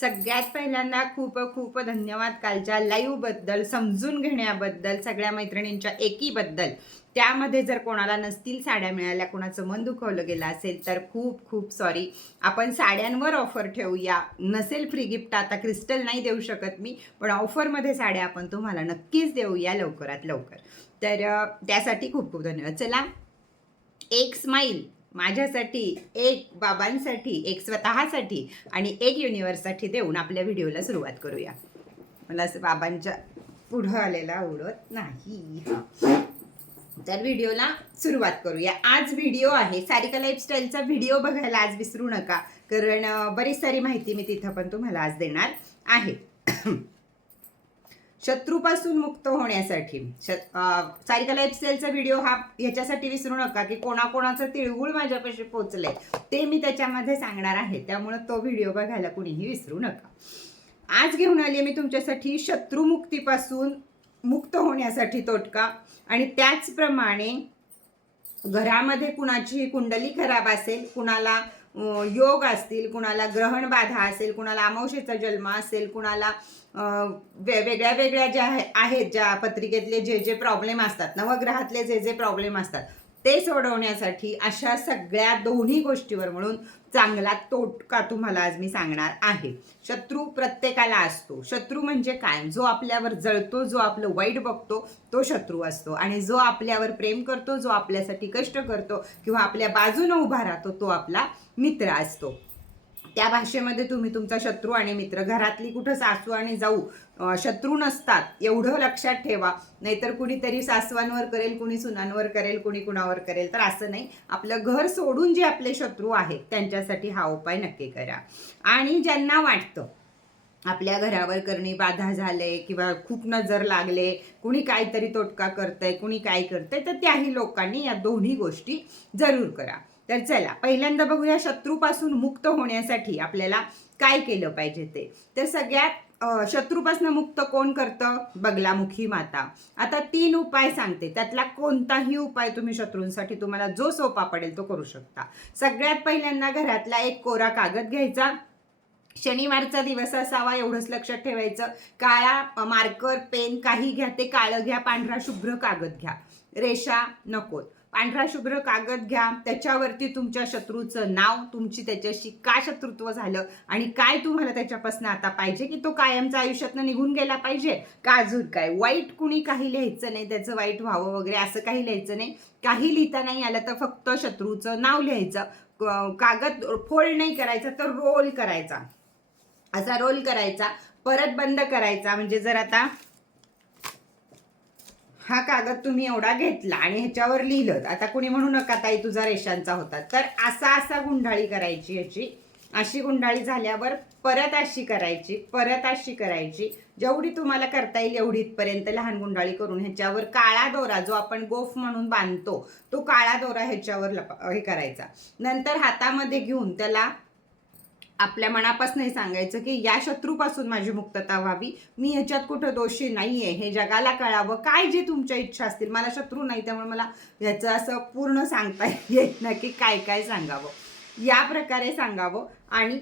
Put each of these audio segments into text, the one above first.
सगळ्यात पहिल्यांदा खूप खूप धन्यवाद कालच्या लाईव्हबद्दल समजून घेण्याबद्दल सगळ्या मैत्रिणींच्या एकीबद्दल. त्यामध्ये जर कोणाला नसतील साड्या मिळाल्या कोणाचं मन दुखवलं गेलं असेल तर खूप खूप सॉरी आपण साड्यांवर ऑफर ठेवूया. नसेल फ्री गिफ्ट आता क्रिस्टल नाही देऊ शकत मी पण ऑफरमध्ये साड्या आपण तुम्हाला नक्कीच देऊया लवकरात लवकर. तर त्यासाठी खूप खूप धन्यवाद. चला एक स्माईल माझ्यासाठी एक बाबांसाठी एक स्वतःसाठी आणि एक युनिवर्ससाठी देऊन आपल्या व्हिडिओला सुरुवात करूया. मला असं बाबांच्या पुढं आलेला आवडत नाही. तर व्हिडिओला सुरुवात करूया. आज व्हिडिओ आहे सारिका लाईफस्टाईलचा व्हिडिओ बघायला आज विसरू नका. कारण बरीच सारी माहिती मी तिथं पण तुम्हाला आज देणार आहे. शत्रूपासून मुक्त होण्यासाठी. शत अं, सारिका व्हिडिओ हा ह्याच्यासाठी विसरू नका की कोणाकोणाचं तिळगुळ माझ्यापाशी पोचलंय. ते मी त्याच्यामध्ये सांगणार आहे. त्यामुळं तो व्हिडिओ बघायला कुणीही विसरू नका. आज घेऊन आली मी तुमच्यासाठी शत्रुमुक्तीपासून मुक्त होण्यासाठी तोटका. आणि त्याचप्रमाणे घरामध्ये कुणाची कुंडली खराब असेल कुणाला योग असतील कुणाला ग्रहण बाधा असेल कुणाला अमावशेचा जन्म असेल कुणाला वे- वेगळ्या वेगळ्या ज्या आहेत ज्या पत्रिकेतले जे जे प्रॉब्लेम असतात नवग्रहातले जे जे प्रॉब्लेम असतात ते सोडवण्यासाठी अशा सगळ्या दोन्ही गोष्टीवर म्हणून चांगला तोटका तुम्हाला आज मी सांगणार आहे. शत्रू प्रत्येकाला असतो. शत्रू म्हणजे काय? जो आपल्यावर जळतो जो आपलं वाईट बघतो तो शत्रू असतो. आणि जो आपल्यावर प्रेम करतो जो आपल्यासाठी कष्ट करतो किंवा आपल्या बाजूनं उभा राहतो तो आपला मित्र असतो. त्या भाषेमध्ये तुम्ही तुमचा शत्रू आणि मित्र घरातली कुठं सासू आणि जाऊ शत्रू नसतात एवढं लक्षात ठेवा. नाहीतर कुणीतरी सासवांवर करेल कुणी सुनांवर करेल कुणी कुणावर करेल. तर असं नाही. आपलं घर सोडून जे आपले शत्रू आहेत त्यांच्यासाठी हा उपाय नक्की करा. आणि ज्यांना वाटतं आपल्या घरावर करणी बाधा झाले किंवा खूप नजर लागले कुणी काहीतरी तोटका करतंय कुणी काय करतंय तर त्याही लोकांनी या दोन्ही गोष्टी जरूर करा. तर चला पहिल्यांदा बघूया शत्रूपासून मुक्त होण्यासाठी आपल्याला काय केलं पाहिजे ते. तर सगळ्यात शत्रूपासून मुक्त कोण करतं? बगलामुखी माता. आता तीन उपाय सांगते. त्यातला कोणताही उपाय तुम्ही शत्रूंसाठी तुम्हाला जो सोपा पडेल तो करू शकता. सगळ्यात पहिल्यांदा घरातला एक कोरा कागद घ्यायचा. शनिवारचा दिवस असावा एवढंच लक्षात ठेवायचं. काळा मार्कर पेन काही घ्या ते काळं घ्या पांढरा शुभ्र कागद घ्या. रेषा नकोत पांढरा शुभ्र कागद घ्या. त्याच्यावरती तुमच्या शत्रूचं नाव तुमची त्याच्याशी का शत्रुत्व झालं आणि काय तुम्हाला त्याच्यापासून आता पाहिजे की तो कायमचा आयुष्यातनं निघून गेला पाहिजे? का अजून काय? वाईट कुणी काही लिहायचं नाही त्याचं वाईट व्हावं वगैरे असं काही लिहायचं नाही. काही लिहिता नाही आलं तर फक्त शत्रूचं नाव लिहायचं. कागद फोल्ड नाही करायचा तर रोल करायचा. असा रोल करायचा. परत बंद करायचा. म्हणजे जर आता हा कागद तुम्ही एवढा घेतला आणि ह्याच्यावर लिहिलं आता कुणी म्हणू नका ताई तुझा रेषांचा होता. तर असा असा गुंडाळी करायची ह्याची. अशी गुंडाळी झाल्यावर परत अशी करायची परत अशी करायची. जेवढी तुम्हाला करता येईल एवढी इथपर्यंत लहान गुंडाळी करून ह्याच्यावर काळा दोरा जो आपण गोफ म्हणून बांधतो तो काळा दोरा ह्याच्यावर लप हे करायचा. नंतर हातामध्ये घेऊन त्याला आपल्या मनापासून सांगायचं की या शत्रूपासून माझी मुक्तता व्हावी. मी ह्याच्यात कुठं दोषी नाहीये. हे जगाला कळावं. काय जे तुमच्या इच्छा असतील. मला शत्रू नाही त्यामुळे मला ह्याचं असं पूर्ण सांगता येत नाही की काय काय सांगावं. या प्रकारे सांगावं. आणि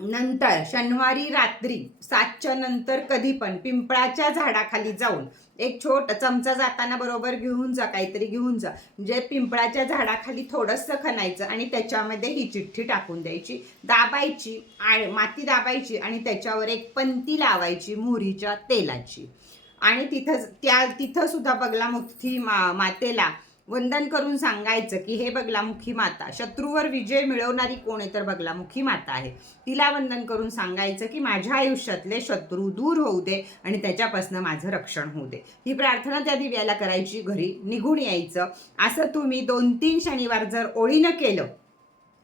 नंतर शनिवारी रात्री सातच्या नंतर कधी पण पिंपळाच्या झाडाखाली जाऊन एक छोट चमचा जाताना बरोबर घेऊन जा काहीतरी घेऊन जा. म्हणजे पिंपळाच्या झाडाखाली थोडंसं खणायचं आणि त्याच्यामध्ये ही चिठ्ठी टाकून द्यायची. दाबायची आणि माती दाबायची आणि त्याच्यावर एक पंती लावायची मोहरीच्या तेलाची. आणि तिथं त्या तिथं सुद्धा मुक्ती मा मातेला. वंदन करून सांगायचं की हे बगलामुखी माता शत्रूवर विजय मिळवणारी कोण आहे? तर बगलामुखी माता आहे. तिला वंदन करून सांगायचं की माझ्या आयुष्यातले शत्रू दूर होऊ दे आणि त्याच्यापासून माझं रक्षण होऊ दे. ही प्रार्थना त्या दिव्याला करायची घरी निघून यायचं. असं तुम्ही दोन तीन शनिवार जर ओळीनं केलं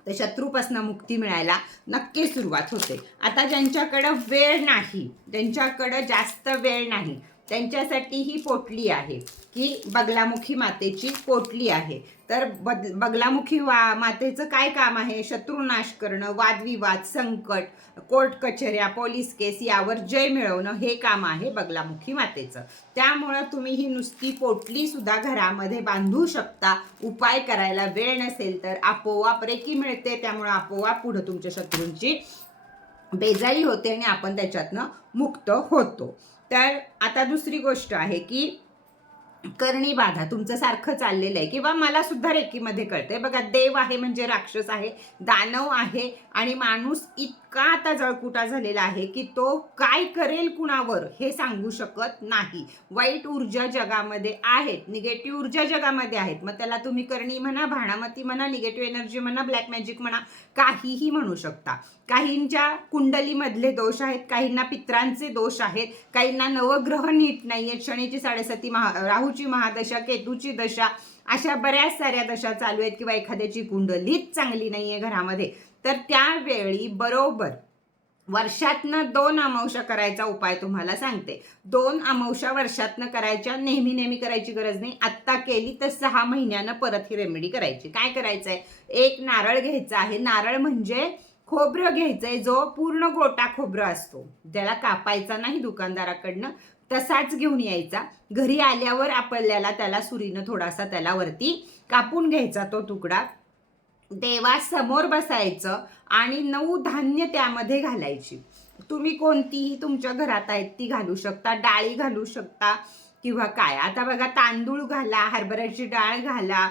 तर शत्रूपासून मुक्ती मिळायला नक्की सुरुवात होते. आता ज्यांच्याकडं वेळ नाही ज्यांच्याकडं जास्त वेळ नाही त्यांच्यासाठी ही पोटली आहे की बगलामुखी मातेची पोटली आहे. तर बद बगलामुखी वा मातेचं काय काम आहे? शत्रुनाश करणं वादविवाद संकट कोर्ट कचऱ्या पोलीस केस यावर जय मिळवणं हे काम आहे बगलामुखी मातेचं. त्यामुळं तुम्ही ही नुसती पोटली सुद्धा घरामध्ये बांधू शकता. उपाय करायला वेळ नसेल तर आपोआप रेकी मिळते. त्यामुळं आपोआप पुढं तुमच्या शत्रूंची बेजाई होते आणि आपण त्याच्यातनं मुक्त होतो. तर आता दुसरी गोष्ट आहे की करणी बाधा तुमचं सारखं चाललेलं आहे. किंवा मला सुद्धा रेकीमध्ये कळतंय. बघा देव आहे म्हणजे राक्षस आहे दानव आहे आणि माणूस इत इतका आता जळकुटा झालेला आहे की तो काय करेल कुणावर हे सांगू शकत नाही. वाईट ऊर्जा जगामध्ये आहेत निगेटिव्ह ऊर्जा जगामध्ये आहेत. मग त्याला तुम्ही करणी म्हणा भाणामती म्हणा निगेटिव्ह एनर्जी म्हणा ब्लॅक मॅजिक म्हणा काहीही म्हणू शकता. काहींच्या कुंडलीमधले दोष आहेत काहींना पित्रांचे दोष आहेत काहींना नवग्रह नीट नाही आहेत शनीची साडेसाती महा राहूची महादशा केतूची दशा अशा बऱ्याच साऱ्या दशा चालू आहेत किंवा एखाद्याची कुंडलीच चांगली नाही आहे घरामध्ये. तर त्यावेळी बरोबर वर्षातनं दोन अमावस्या करायचा उपाय तुम्हाला सांगते. दोन अमावस्या वर्षातनं करायच्या नेहमी नेहमी करायची गरज नाही. आत्ता केली तर सहा महिन्यानं परत ही रेमेडी करायची. काय करायचं आहे एक नारळ घ्यायचा आहे. नारळ म्हणजे खोबरं घ्यायचं आहे जो पूर्ण गोटा खोबरं असतो. ज्याला कापायचा नाही दुकानदाराकडनं तसाच घेऊन यायचा. घरी आल्यावर आपल्याला त्याला सुरीनं थोडासा त्याला वरती कापून घ्यायचा तो तुकडा. देवासमोर बसायचं आणि नऊ धान्य त्यामध्ये घालायची. तुम्ही कोणतीही तुमच्या घरात आहेत ती घालू शकता डाळी घालू शकता किंवा काय. आता बघा तांदूळ घाला हरभऱ्याची डाळ घाला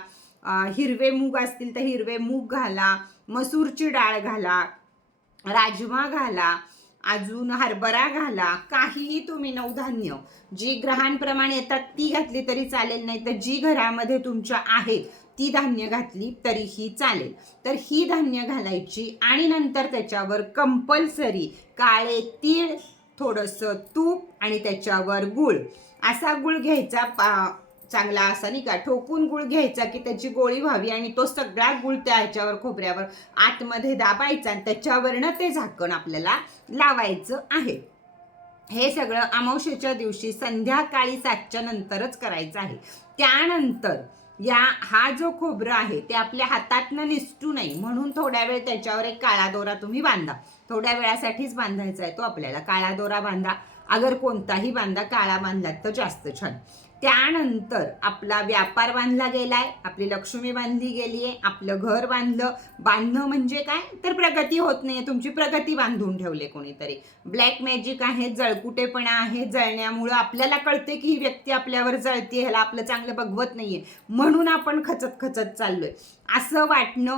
हिरवे मूग असतील तर हिरवे मूग घाला मसूरची डाळ घाला राजमा घाला अजून हरभरा घाला काहीही तुम्ही नवधान्य जी ग्रहांप्रमाणे येतात ती घातली तरी चालेल नाही तर जी घरामध्ये तुमच्या आहेत ती धान्य घातली तरीही चालेल. तर ही धान्य घालायची आणि नंतर त्याच्यावर कंपल्सरी काळे तीळ थोडंसं तूप आणि त्याच्यावर गुळ. असा गुळ घ्यायचा पा चांगला असा नाही का ठोकून गुळ घ्यायचा की त्याची गोळी व्हावी आणि तो सगळा गुळ त्या ह्याच्यावर खोबऱ्यावर आतमध्ये दाबायचा आणि त्याच्यावरनं ते झाकण आपल्याला लावायचं आहे. हे सगळं अमावशेच्या दिवशी संध्याकाळी सातच्या नंतरच करायचं आहे. त्यानंतर या हा जो खोबरं आहे ते आपल्या हातातनं निसटू नये. म्हणून थोड्या वेळ त्याच्यावर एक काळा दोरा तुम्ही बांधा. थोड्या वेळासाठीच बांधायचा आहे तो आपल्याला. काळा दोरा बांधा. अगर कोणताही बांधा काळा बांधलात तर जास्त छान. त्यानंतर आपला व्यापार बांधला गेलाय आपली लक्ष्मी बांधली गेली आहे आपलं घर बांधलं. बांधणं म्हणजे काय? तर प्रगती होत नाहीये. तुमची प्रगती बांधून ठेवले कोणीतरी. ब्लॅक मॅजिक आहे जळकुटेपणा आहे जळण्यामुळं आपल्याला कळते की ही व्यक्ती आपल्यावर जळते ह्याला आपलं चांगलं बघवत नाहीये. म्हणून आपण खचत खचत चाललोय. असं वाटणं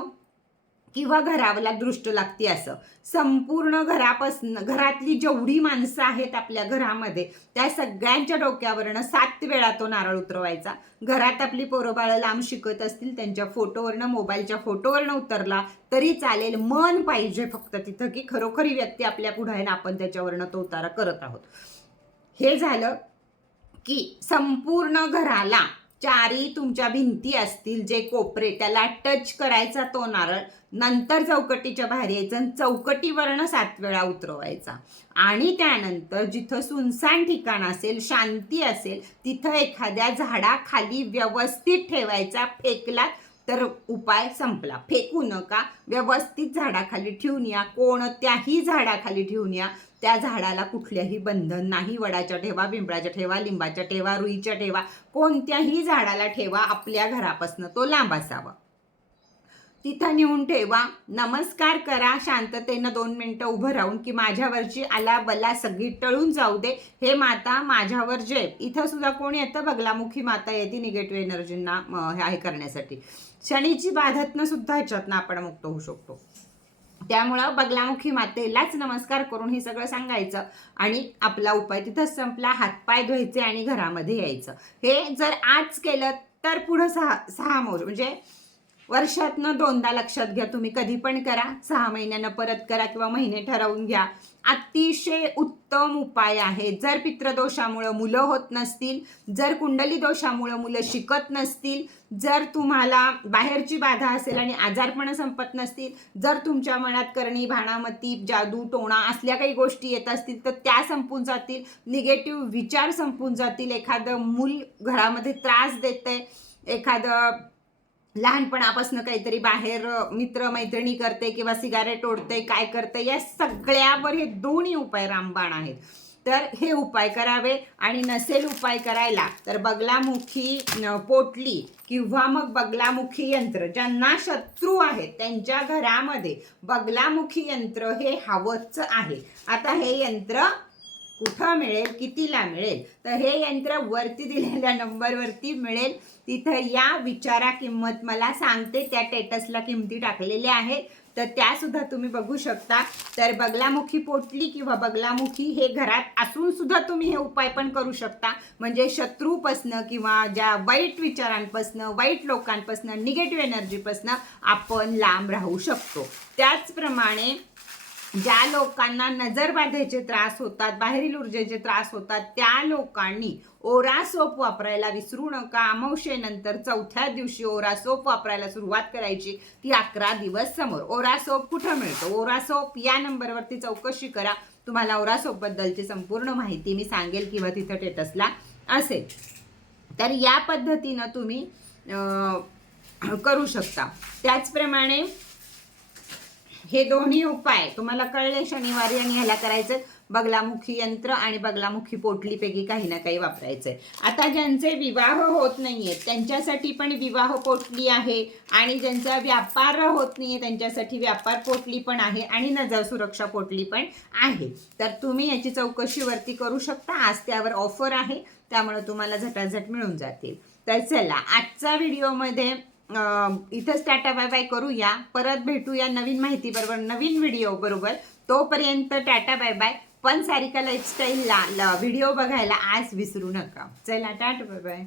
किंवा घराला दृष्ट लागते असं. संपूर्ण घरापासून घरातली जेवढी माणसं आहेत आपल्या घरामध्ये त्या सगळ्यांच्या डोक्यावरनं सात वेळा तो नारळ उतरवायचा. घरात आपली पोरबाळं लांब शिकत असतील त्यांच्या फोटोवरनं मोबाईलच्या फोटोवरनं उतरला तरी चालेल. मन पाहिजे फक्त तिथं की खरोखरी व्यक्ती आपल्या पुढे आहे ना आपण त्याच्यावरनं तो उतारा करत आहोत. हे झालं की संपूर्ण घराला चारी तुमच्या भिंती असतील जे कोपरे त्याला टच करायचा तो नारळ नंतर चौकटीच्या बाहेर यायचं आणि चौकटीवरनं सात वेळा उतरवायचा. आणि त्यानंतर जिथं सुनसान ठिकाण असेल शांती असेल तिथं एखाद्या झाडाखाली व्यवस्थित ठेवायचा फेकला तर उपाय संपला. फेकू नका व्यवस्थित झाडाखाली ठेवून या कोणत्याही झाडाखाली ठेवून या. त्या झाडाला कुठल्याही बंधन नाही वडाच्या ठेवा पिंपळाच्या ठेवा लिंबाच्या ठेवा रुईच्या ठेवा कोणत्याही झाडाला ठेवा आपल्या घरापासून तो लांब असावा. तिथं नेऊन ठेवा. नमस्कार करा शांततेनं दोन मिनटं उभं राहून की माझ्यावरची आला बला सगळी टळून जाऊ दे. हे माता माझ्यावर जे इथं सुद्धा कोण येतं? बगलामुखी माता येते निगेटिव्ह एनर्जींना हे करण्यासाठी. शनीची बाधातनं सुद्धा ह्याच्यातनं आपण मुक्त होऊ शकतो. त्यामुळं बगलामुखी मातेलाच नमस्कार करून हे सगळं सांगायचं आणि आपला उपाय तिथंच संपला. हातपाय धुवायचे आणि घरामध्ये यायचं. हे जर आज केलं तर पुढं सहा सहा मोर म्हणजे वर्षातनं दोनदा लक्षात घ्या तुम्ही. कधी पण करा. सहा महिन्यानं परत करा किंवा महिने ठरवून घ्या. अतिशय उत्तम उपाय आहे. जर पित्रदोषामुळं मुलं होत नसतील जर कुंडली दोषामुळं मुलं शिकत नसतील जर तुम्हाला बाहेरची बाधा असेल आणि आजारपणं संपत नसतील जर तुमच्या मनात करणी भाणामती जादू टोणा असल्या काही गोष्टी येत असतील तर त्या संपून जातील. निगेटिव्ह विचार संपून जातील. एखादं मूल घरामध्ये त्रास देतंय एखादं लहानपणापासून काहीतरी बाहेर मित्र मैत्रिणी करते किंवा सिगारेट ओढते काय करते या सगळ्यावर हे दोन्ही उपाय रामबाण आहेत. तर हे उपाय करावे आणि नसेल उपाय करायला तर बगलामुखी पोटली किंवा मग बगलामुखी यंत्र ज्यांना शत्रू आहेत त्यांच्या घरामध्ये बगलामुखी यंत्र हे हवंच आहे. आता हे यंत्र कुठं मिळेल कितीला मिळेल? तर हे यंत्र वरती दिलेल्या नंबरवरती मिळेल. तिथं या विचारा किंमत मला सांगते. त्या टेटसला किमती टाकलेल्या आहेत. तर त्यासुद्धा तुम्ही बघू शकता. तर बगलामुखी पोटली किंवा बगलामुखी हे घरात असून सुद्धा तुम्ही हे उपाय पण करू शकता. म्हणजे शत्रूपासनं किंवा ज्या वाईट विचारांपासनं वाईट लोकांपासनं निगेटिव्ह एनर्जीपासनं आपण लांब राहू शकतो. त्याचप्रमाणे ज्या लोकांना नजरबाधेचे त्रास होतात बाहेरील ऊर्जेचे त्रास होतात त्या लोकांनी ओरा सोप वापरायला विसरू नका. अमावशेनंतर चौथ्या दिवशी ओरा सोप वापरायला सुरुवात करायची. ती अकरा दिवस समोर. ओरा सोप कुठं मिळतो? ओरा सोप या नंबरवरती चौकशी करा. तुम्हाला ओरा सोपबद्दलची संपूर्ण माहिती मी सांगेल किंवा तिथं टेटसला असेल. तर या पद्धतीनं तुम्ही करू शकता. त्याचप्रमाणे हे दोन्ही उपाय तुम्हाला कळले शनिवारी आणि ह्याला करायचं. बगलामुखी यंत्र आणि बगलामुखी पोटलीपैकी काही ना काही वापरायचंय. आता ज्यांचे विवाह होत नाहीयेत त्यांच्यासाठी पण विवाह पोटली आहे आणि ज्यांचा व्यापार होत नाहीये त्यांच्यासाठी व्यापार पोटली पण आहे आणि नजर सुरक्षा पोटली पण आहे. तर तुम्ही याची चौकशीवरती करू शकता. आज त्यावर ऑफर आहे त्यामुळे तुम्हाला झटाझट मिळून जातील. तर चला आजचा व्हिडिओमध्ये इथंच टाटा बाय बाय करूया. परत भेटूया नवीन माहिती बरोबर नवीन व्हिडिओ बरोबर. तोपर्यंत टाटा बाय बाय पण सारिका लाईफस्टाईलला व्हिडिओ बघायला आज विसरू नका. चला टाटा बाय बाय